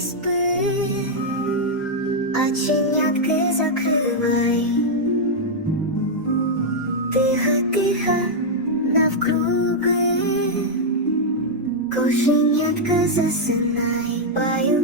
спи, а чинятки закривай, тиха, тиха навкруги, кошенятка засинай.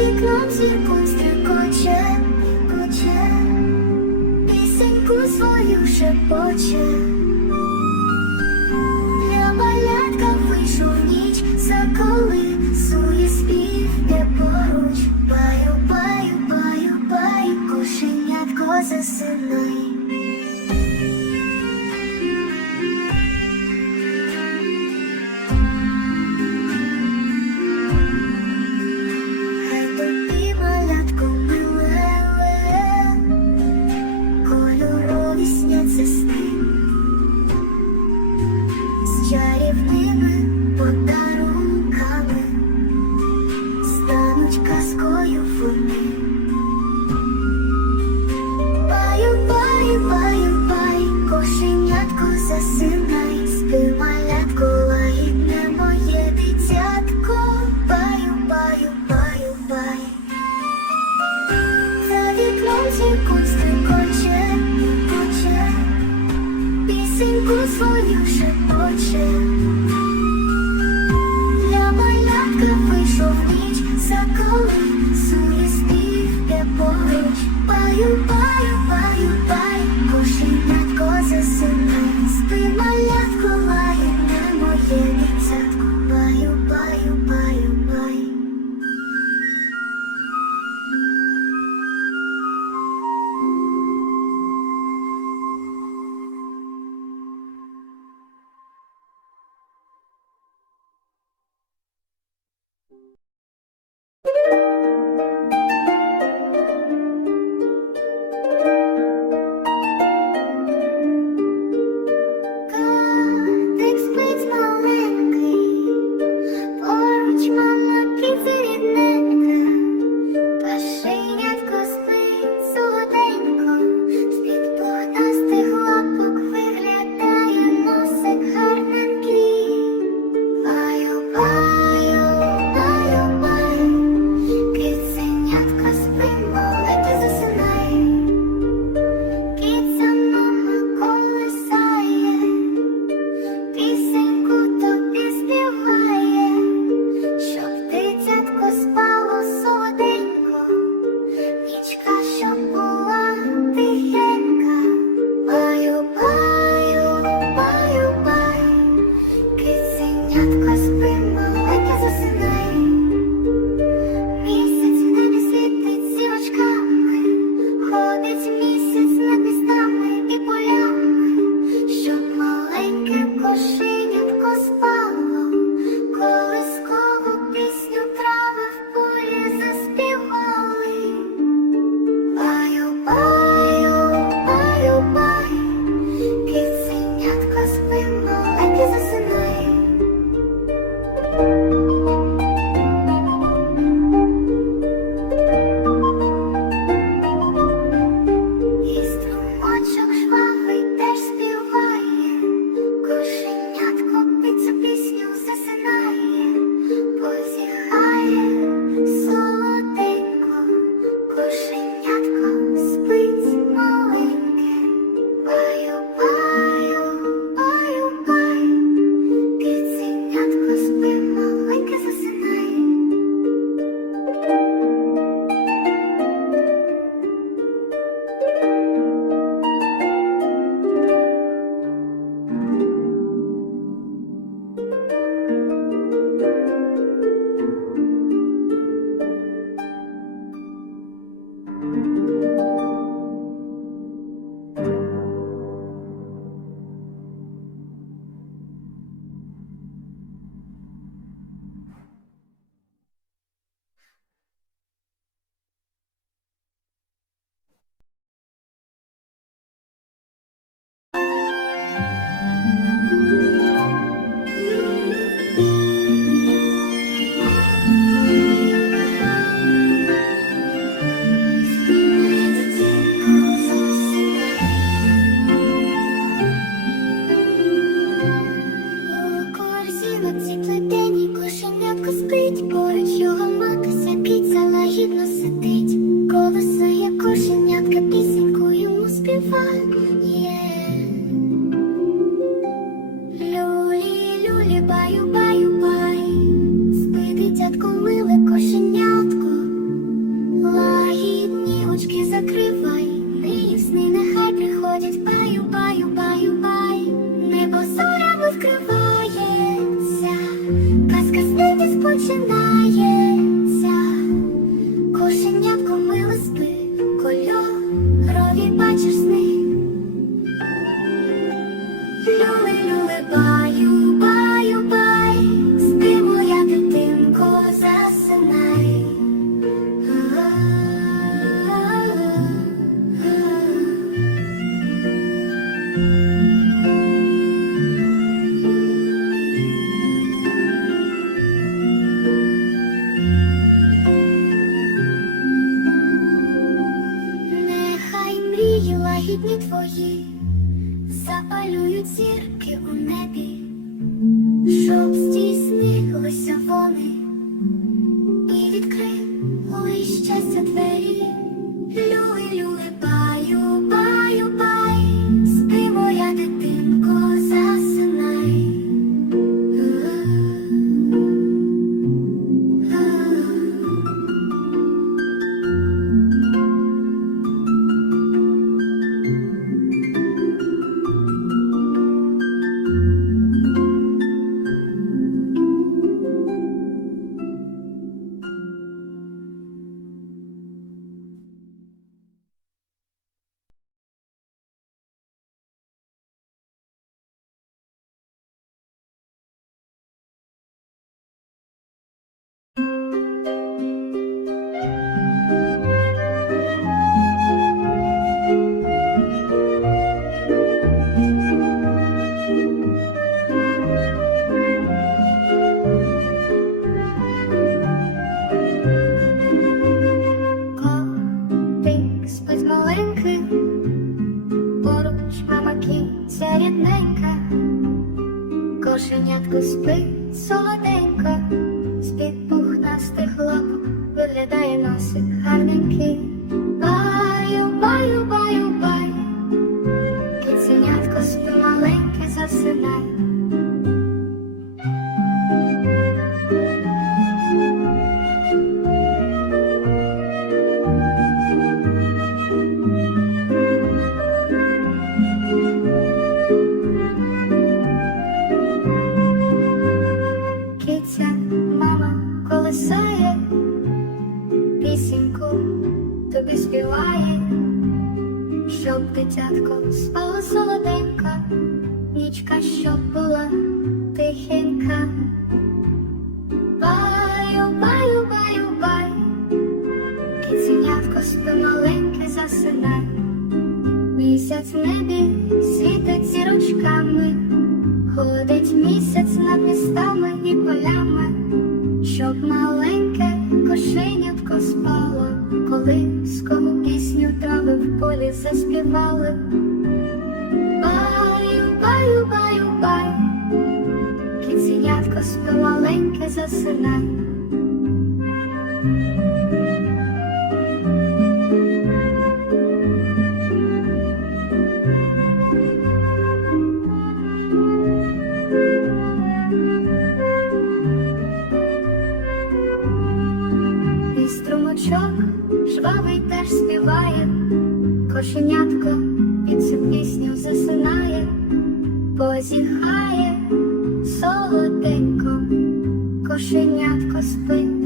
вікном зіркою стрикоче, коче, пісеньку свою шепоче, для малятка вийшов ніч, заколисує спів де поруч, паю, паю, паю, паю, кошенятко засинай. But that you Колискому пісню трави в полі заспівали. Баю, баю, баю, баю, кінцінятко спи маленьке засинай. кошенятко під цю пісню засинає, позіхає солоденько, кошенятко спить.